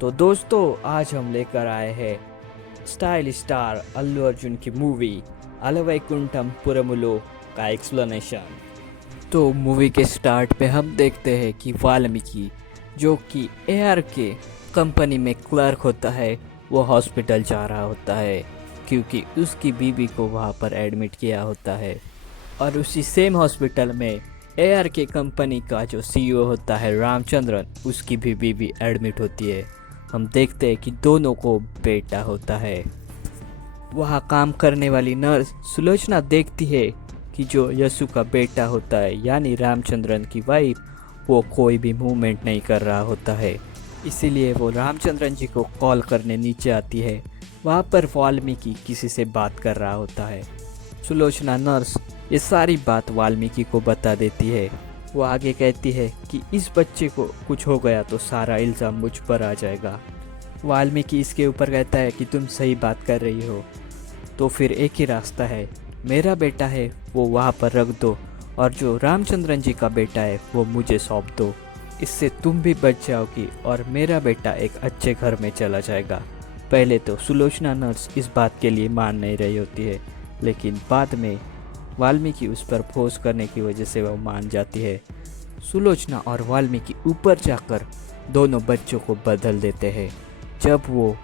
तो दोस्तों आज हम लेकर आए हैं स्टाइल स्टार अल्लू अर्जुन की मूवी अलवैकुंठम पुरमुलो का एक्सप्लेनेशन। तो मूवी के स्टार्ट पे हम देखते हैं कि वाल्मीकि जो कि एआर के कंपनी में क्लर्क होता है वो हॉस्पिटल जा रहा होता है क्योंकि उसकी बीवी को वहाँ पर एडमिट किया होता है। और उसी सेम हॉस्पिटल में एआर के कंपनी का जो सीईओ होता है रामचंद्रन, उसकी भी बीवी एडमिट होती है। हम देखते हैं कि दोनों को बेटा होता है। वहाँ काम करने वाली नर्स सुलोचना देखती है कि जो यशु का बेटा होता है यानी रामचंद्रन की वाइफ वो कोई भी मूवमेंट नहीं कर रहा होता है। इसीलिए वो रामचंद्रन जी को कॉल करने नीचे आती है। वहाँ पर वाल्मीकि किसी से बात कर रहा होता है। सुलोचना नर्स ये सारी बात वाल्मीकि को बता देती है। वो आगे कहती है कि इस बच्चे को कुछ हो गया तो सारा इल्ज़ाम मुझ पर आ जाएगा। वाल्मीकि इसके ऊपर कहता है कि तुम सही बात कर रही हो, तो फिर एक ही रास्ता है, मेरा बेटा है वो वहाँ पर रख दो और जो रामचंद्रन जी का बेटा है वो मुझे सौंप दो। इससे तुम भी बच जाओगी और मेरा बेटा एक अच्छे घर में चला जाएगा। पहले तो सुलोचना नर्स इस बात के लिए मान नहीं रही होती है, लेकिन बाद में वाल्मीकि उस पर फोर्स करने की वजह से वह मान जाती है। सुलोचना और वाल्मीकि ऊपर जाकर दोनों बच्चों को बदल देते हैं। जब वो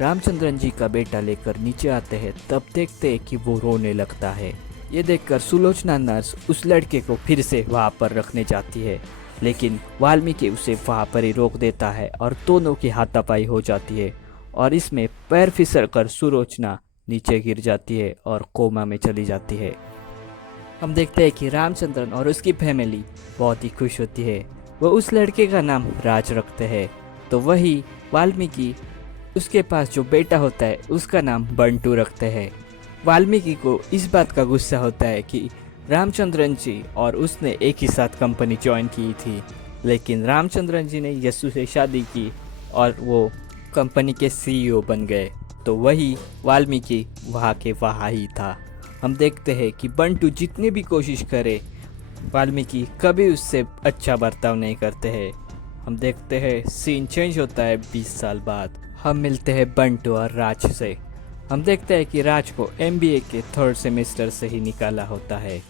रामचंद्रन जी का बेटा लेकर नीचे आते हैं तब देखते हैं कि वो रोने लगता है। ये देखकर सुलोचना नर्स उस लड़के को फिर से वहाँ पर रखने जाती है, लेकिन वाल्मीकि उसे वहाँ पर ही रोक देता है और दोनों की हाथापाई हो जाती है और इसमें पैर फिसल कर सुलोचना नीचे गिर जाती है और कोमा में चली जाती है। हम देखते हैं कि रामचंद्रन और उसकी फैमिली बहुत ही खुश होती है। वो उस लड़के का नाम राज रखते हैं। तो वही वाल्मीकि उसके पास जो बेटा होता है उसका नाम बंटू रखते हैं। वाल्मीकि को इस बात का गुस्सा होता है कि रामचंद्रन जी और उसने एक ही साथ कंपनी ज्वाइन की थी, लेकिन रामचंद्रन जी ने यशु से शादी की और वो कंपनी के सीईओ बन गए। तो वही वाल्मीकि वहाँ के वहाँ ही था। हम देखते हैं कि बंटू जितनी भी कोशिश करे वाल्मीकि कभी उससे अच्छा बर्ताव नहीं करते हैं। हम देखते हैं सीन चेंज होता है 20 साल बाद। हम मिलते हैं बंटू और राज से। हम देखते हैं कि राज को एमबीए के 3rd सेमेस्टर से ही निकाला होता है।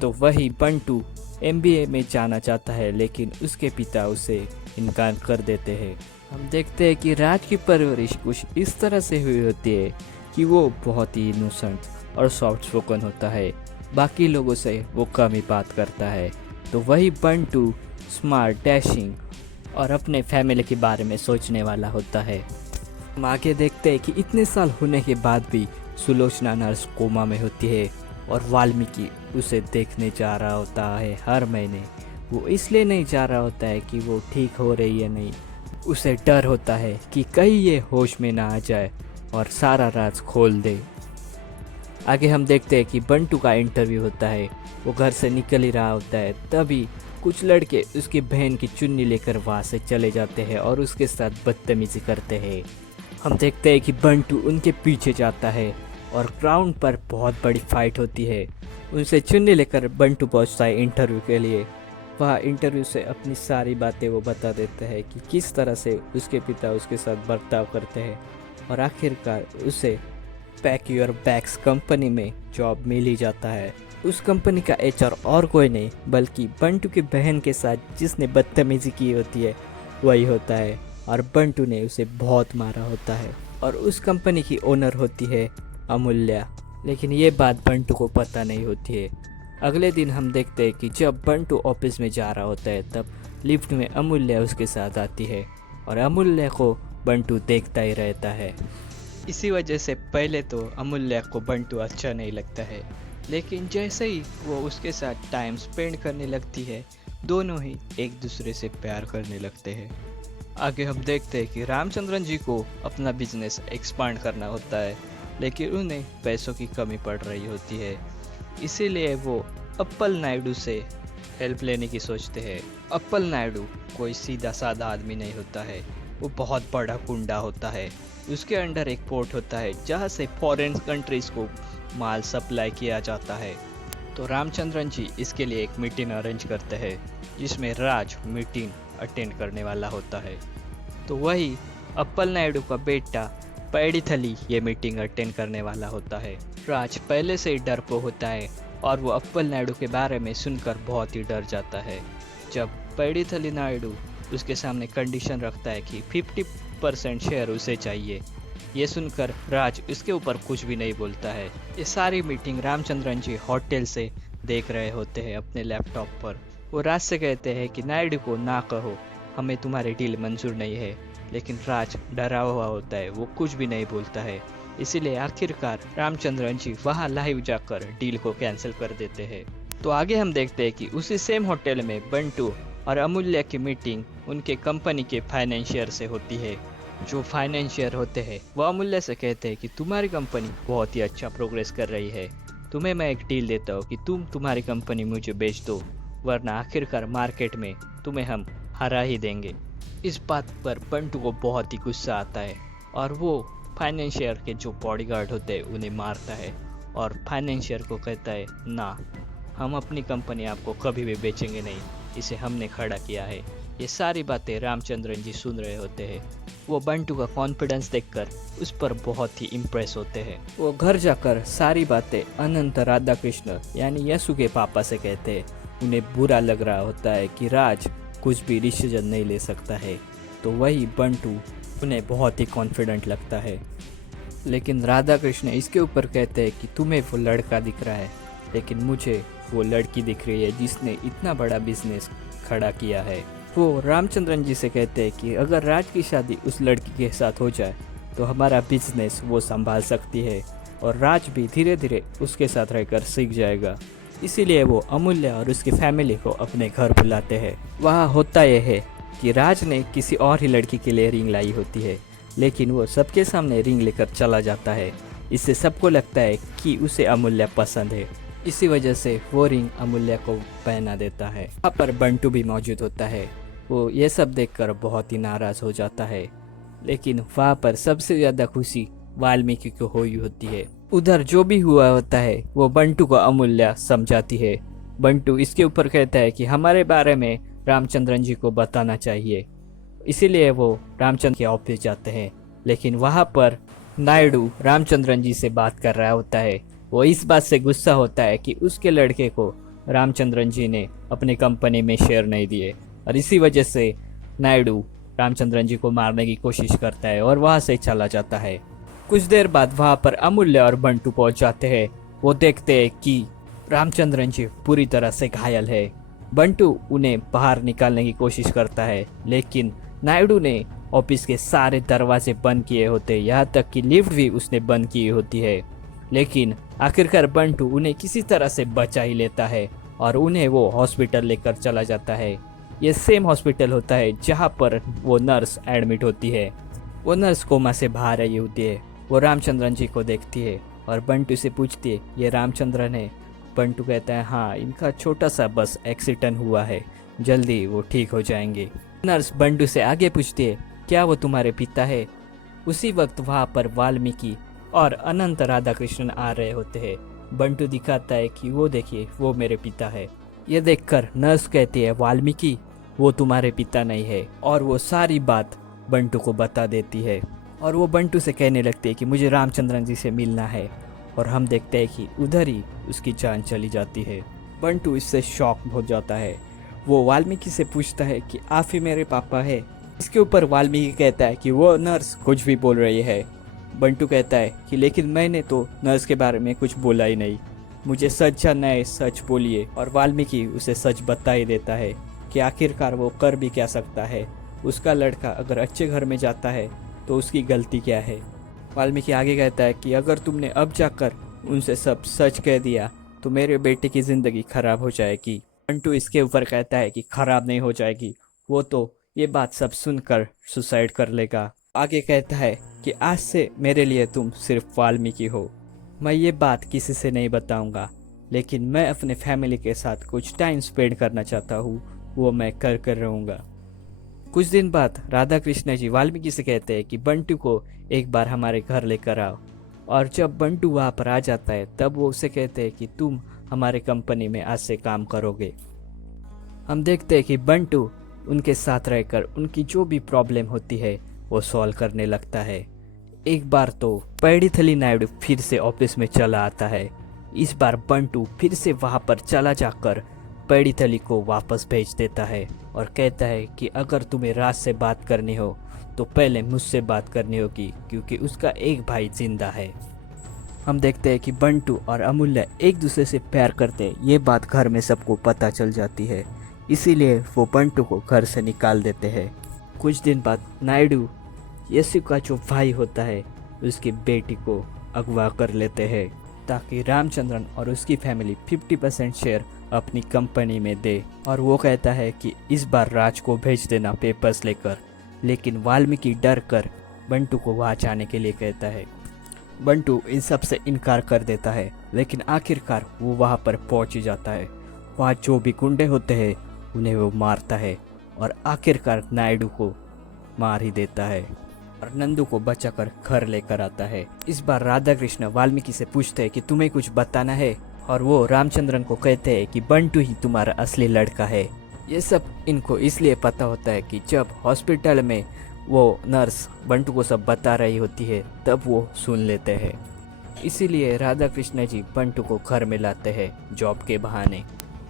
तो वही बंटू एमबीए में जाना चाहता है, लेकिन उसके पिता उसे इनकार कर देते हैं। हम देखते हैं कि राज की परवरिश कुछ इस तरह से हुई होती है कि वो बहुत ही इनोसेंट और सॉफ्ट स्पोकन होता है। बाकी लोगों से वो कम ही बात करता है। तो वही बंटू स्मार्ट, डैशिंग और अपने फैमिली के बारे में सोचने वाला होता है। हम आगे देखते हैं कि इतने साल होने के बाद भी सुलोचना नर्स कोमा में होती है और वाल्मीकि उसे देखने जा रहा होता है हर महीने। वो इसलिए नहीं जा रहा होता है कि वो ठीक हो रही है नहीं, उसे डर होता है कि कहीं ये होश में ना आ जाए और सारा राज खोल दे। आगे हम देखते हैं कि बंटू का इंटरव्यू होता है। वो घर से निकल ही रहा होता है, तभी कुछ लड़के उसकी बहन की चुन्नी लेकर वहाँ से चले जाते हैं और उसके साथ बदतमीजी करते हैं। हम देखते हैं कि बंटू उनके पीछे जाता है और ग्राउंड पर बहुत बड़ी फाइट होती है। उनसे चुन्नी लेकर बंटू पहुँचता है इंटरव्यू के लिए। वह इंटरव्यू से अपनी सारी बातें वो बता देते हैं कि किस तरह से उसके पिता उसके साथ बर्ताव करते हैं और आखिरकार उसे पैक योर बैग्स कंपनी में जॉब मिल ही जाता है। उस कंपनी का एचआर और कोई नहीं बल्कि बंटू की बहन के साथ जिसने बदतमीजी की होती है वही होता है और बंटू ने उसे बहुत मारा होता है। और उस कंपनी की ओनर होती है अमूल्या, लेकिन ये बात बंटू को पता नहीं होती है। अगले दिन हम देखते हैं कि जब बंटू ऑफिस में जा रहा होता है तब लिफ्ट में अमूल्या उसके साथ आती है और अमूल्या को बंटू देखता ही रहता है। इसी वजह से पहले तो अमूल्या को बंटू अच्छा नहीं लगता है, लेकिन जैसे ही वो उसके साथ टाइम स्पेंड करने लगती है दोनों ही एक दूसरे से प्यार करने लगते हैं। आगे हम देखते हैं कि रामचंद्रन जी को अपना बिजनेस एक्सपांड करना होता है, लेकिन उन्हें पैसों की कमी पड़ रही होती है। इसीलिए वो अप्पल नायडू से हेल्प लेने की सोचते हैं। अप्पल नायडू कोई सीधा साधा आदमी नहीं होता है, वो बहुत बड़ा गुंडा होता है। उसके अंडर एक पोर्ट होता है जहाँ से फॉरेन कंट्रीज को माल सप्लाई किया जाता है। तो रामचंद्रन जी इसके लिए एक मीटिंग अरेंज करते हैं जिसमें राज मीटिंग अटेंड करने वाला होता है। तो वही अप्पल नायडू का बेटा पैडिथली ये मीटिंग अटेंड करने वाला होता है। राज पहले से ही डरपोक होता है और वो अप्पल नायडू के बारे में सुनकर बहुत ही डर जाता है। जब पैडिथली नायडू उसके सामने कंडीशन रखता है कि 50% शेयर उसे चाहिए, ये सुनकर राज इसके ऊपर कुछ भी नहीं बोलता है। ये सारी मीटिंग रामचंद्रन जी होटल से देख रहे होते हैं अपने लैपटॉप पर। वो राज से कहते हैं कि नायडू को ना कहो, हमें तुम्हारी डील मंजूर नहीं है। लेकिन राज डरा हुआ होता है, वो कुछ भी नहीं बोलता है। इसीलिए आखिरकार रामचंद्रन जी वहाँ लाइव जाकर डील को कैंसिल कर देते हैं। तो आगे हम देखते हैं कि उसी सेम होटल में बंटू और अमूल्य की मीटिंग उनके कंपनी के फाइनेंशियर से होती है। जो फाइनेंशियर होते हैं वो अमूल्य से कहते हैं कि तुम्हारी कंपनी बहुत ही अच्छा प्रोग्रेस कर रही है, तुम्हें मैं एक डील देता हूँ कि तुम तुम्हारी कंपनी मुझे बेच दो, वरना आखिरकार मार्केट में तुम्हें हम हरा ही देंगे। इस बात पर बंटू को बहुत ही गुस्सा आता है और वो फाइनेंशियर के जो बॉडीगार्ड होते हैं उन्हें मारता है और फाइनेंशियर को कहता है ना, हम अपनी कंपनी आपको कभी भी बेचेंगे नहीं, इसे हमने खड़ा किया है। ये सारी बातें रामचंद्रन जी सुन रहे होते हैं। वो बंटू का कॉन्फिडेंस देखकर उस पर बहुत ही इम्प्रेस होते हैं। वो घर जाकर सारी बातें अनंत राधा कृष्ण यानी यसु के पापा से कहते हैं। उन्हें बुरा लग रहा होता है कि राज कुछ भी डिसीजन नहीं ले सकता है, तो वही बंटू उन्हें बहुत ही कॉन्फिडेंट लगता है। लेकिन राधा कृष्ण इसके ऊपर कहते हैं कि तुम्हें वो लड़का दिख रहा है, लेकिन मुझे वो लड़की दिख रही है जिसने इतना बड़ा बिजनेस खड़ा किया है। वो रामचंद्रन जी से कहते हैं कि अगर राज की शादी उस लड़की के साथ हो जाए तो हमारा बिजनेस वो संभाल सकती है और राज भी धीरे धीरे उसके साथ रहकर सीख जाएगा। इसीलिए वो अमूल्य और उसकी फैमिली को अपने घर बुलाते हैं। वहाँ होता यह है कि राज ने किसी और ही लड़की के लिए रिंग लाई होती है, लेकिन वो सबके सामने रिंग लेकर चला जाता है। इससे सबको लगता है कि उसे अमूल्य पसंद है। इसी वजह से वो रिंग अमूल्य को पहना देता है। वहाँ पर बंटू भी मौजूद होता है। वो ये सब देखकर बहुत ही नाराज हो जाता है, लेकिन वहाँ पर सबसे ज़्यादा खुशी वाल्मीकि को हुई होती है। उधर जो भी हुआ होता है वो बंटू को अमूल्य समझाती है। बंटू इसके ऊपर कहता है कि हमारे बारे में रामचंद्रन जी को बताना चाहिए। इसीलिए वो रामचंद्र के ऑफिस जाते हैं, लेकिन वहाँ पर नायडू रामचंद्रन जी से बात कर रहा होता है। वो इस बात से गुस्सा होता है कि उसके लड़के को रामचंद्रन जी ने अपनी कंपनी में शेयर नहीं दिए और इसी वजह से नायडू रामचंद्रन जी को मारने की कोशिश करता है और वहाँ से चला जाता है। कुछ देर बाद वहाँ पर अमूल्य और बंटू पहुँच जाते हैं। वो देखते हैं कि रामचंद्रन जी पूरी तरह से घायल है। बंटू उन्हें बाहर निकालने की कोशिश करता है, लेकिन नायडू ने ऑफिस के सारे दरवाजे बंद किए होते, यहाँ तक कि लिफ्ट भी उसने बंद की होती है। लेकिन आखिरकार बंटू उन्हें किसी तरह से बचा ही लेता है और उन्हें वो हॉस्पिटल लेकर चला जाता है। ये सेम हॉस्पिटल होता है जहाँ पर वो नर्स एडमिट होती है। वो नर्स कोमा से बाहर आई होती है। वो रामचंद्रन जी को देखती है और बंटू से पूछती है, ये रामचंद्रन है? बंटू कहता है, हाँ, इनका छोटा सा बस एक्सीडेंट हुआ है, जल्दी वो ठीक हो जाएंगे। नर्स बंटू से आगे पूछती है, क्या वो तुम्हारे पिता है? उसी वक्त वहाँ पर वाल्मीकि और अनंत राधा कृष्णन आ रहे होते हैं। बंटू दिखाता है कि वो देखिए, वो मेरे पिता है। ये देखकर नर्स कहती है, वाल्मीकि वो तुम्हारे पिता नहीं है, और वो सारी बात बंटू को बता देती है। और वो बंटू से कहने लगती है कि मुझे रामचंद्रन जी से मिलना है, और हम देखते हैं कि उधर ही उसकी जान चली जाती है। बंटू इससे शॉक हो जाता है। वो वाल्मीकि से पूछता है कि आप ही मेरे पापा है? इसके ऊपर वाल्मीकि कहता है कि वो नर्स कुछ भी बोल रही है। बंटू कहता है कि लेकिन मैंने तो नर्स के बारे में कुछ बोला ही नहीं, मुझे सच जानना है, सच बोलिए। और वाल्मीकि उसे सच बता ही देता है कि आखिरकार वो कर भी क्या सकता है। उसका लड़का अगर अच्छे घर में जाता है तो उसकी गलती क्या है। वाल्मीकि आगे कहता है कि अगर तुमने अब जाकर उनसे सब सच कह दिया तो मेरे बेटे की ज़िंदगी खराब हो जाएगी। बंटू इसके ऊपर कहता है कि खराब नहीं हो जाएगी, वो तो ये बात सब सुनकर सुसाइड कर लेगा। आगे कहता है कि आज से मेरे लिए तुम सिर्फ वाल्मीकि हो। मैं ये बात किसी से नहीं बताऊंगा, लेकिन मैं अपने फैमिली के साथ कुछ टाइम स्पेंड करना चाहता हूँ, वो मैं कर रहूँगा। कुछ दिन बाद राधा कृष्ण जी वाल्मीकि से कहते हैं कि बंटू को एक बार हमारे घर लेकर आओ। और जब बंटू वहाँ पर आ जाता है तब वो उसे कहते हैं कि तुम हमारे कंपनी में आज से काम करोगे। हम देखते हैं कि बंटू उनके साथ रहकर उनकी जो भी प्रॉब्लम होती है वो सॉल्व करने लगता है। एक बार तो पैडिथली नायडू फिर से ऑफिस में चला आता है। इस बार बंटू फिर से वहां पर चला जाकर पैडिथली को वापस भेज देता है और कहता है कि अगर तुम्हें राज से बात करनी हो तो पहले मुझसे बात करनी होगी, क्योंकि उसका एक भाई जिंदा है। हम देखते हैं कि बंटू और अमूल्य एक दूसरे से प्यार करते हैं। ये बात घर में सबको पता चल जाती है, इसीलिए वो बंटू को घर से निकाल देते हैं। कुछ दिन बाद नायडू यशु का जो भाई होता है उसकी बेटी को अगवा कर लेते हैं ताकि रामचंद्रन और उसकी फैमिली 50% शेयर अपनी कंपनी में दे। और वो कहता है कि इस बार राज को भेज देना पेपर्स लेकर, लेकिन वाल्मीकि डर कर बंटू को वहाँ जाने के लिए कहता है। बंटू इन सब से इनकार कर देता है, लेकिन आखिरकार वो वहाँ पर पहुँच ही जाता है। वहाँ जो भी गुंडे होते हैं उन्हें वो मारता है और आखिरकार नायडू को मार ही देता है और नंदू को बचाकर घर लेकर आता है। इस बार राधा कृष्ण वाल्मीकि से पूछते हैं कि तुम्हें कुछ बताना है, और वो रामचंद्रन को कहते हैं कि बंटू ही तुम्हारा असली लड़का है। ये सब इनको इसलिए पता होता है कि जब हॉस्पिटल में वो नर्स बंटू को सब बता रही होती है तब वो सुन लेते हैं। इसीलिए राधा कृष्ण जी बंटू को घर में लाते हैं जॉब के बहाने।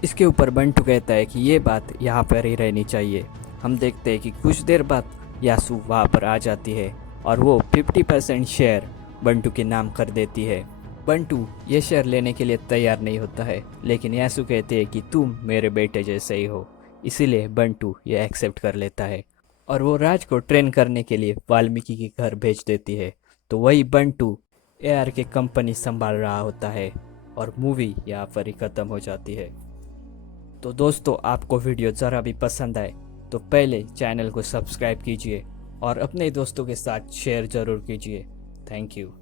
इसके ऊपर बंटू कहता है कि ये बात यहाँ पर ही रहनी चाहिए। हम देखते हैं कि कुछ देर बाद यासु वहाँ पर आ जाती है और वो 50% शेयर बंटू के नाम कर देती है। बंटू ये शेयर लेने के लिए तैयार नहीं होता है, लेकिन यासु कहते हैं कि तुम मेरे बेटे जैसे ही हो, इसीलिए बंटू ये एक्सेप्ट कर लेता है और वो राज को ट्रेन करने के लिए वाल्मीकि के घर भेज देती है। तो वही बंटू AR के कंपनी संभाल रहा होता है और मूवी यहाँ पर ही ख़त्म हो जाती है। तो दोस्तों, आपको वीडियो ज़रा भी पसंद आए तो पहले चैनल को सब्सक्राइब कीजिए और अपने दोस्तों के साथ शेयर ज़रूर कीजिए। Thank you.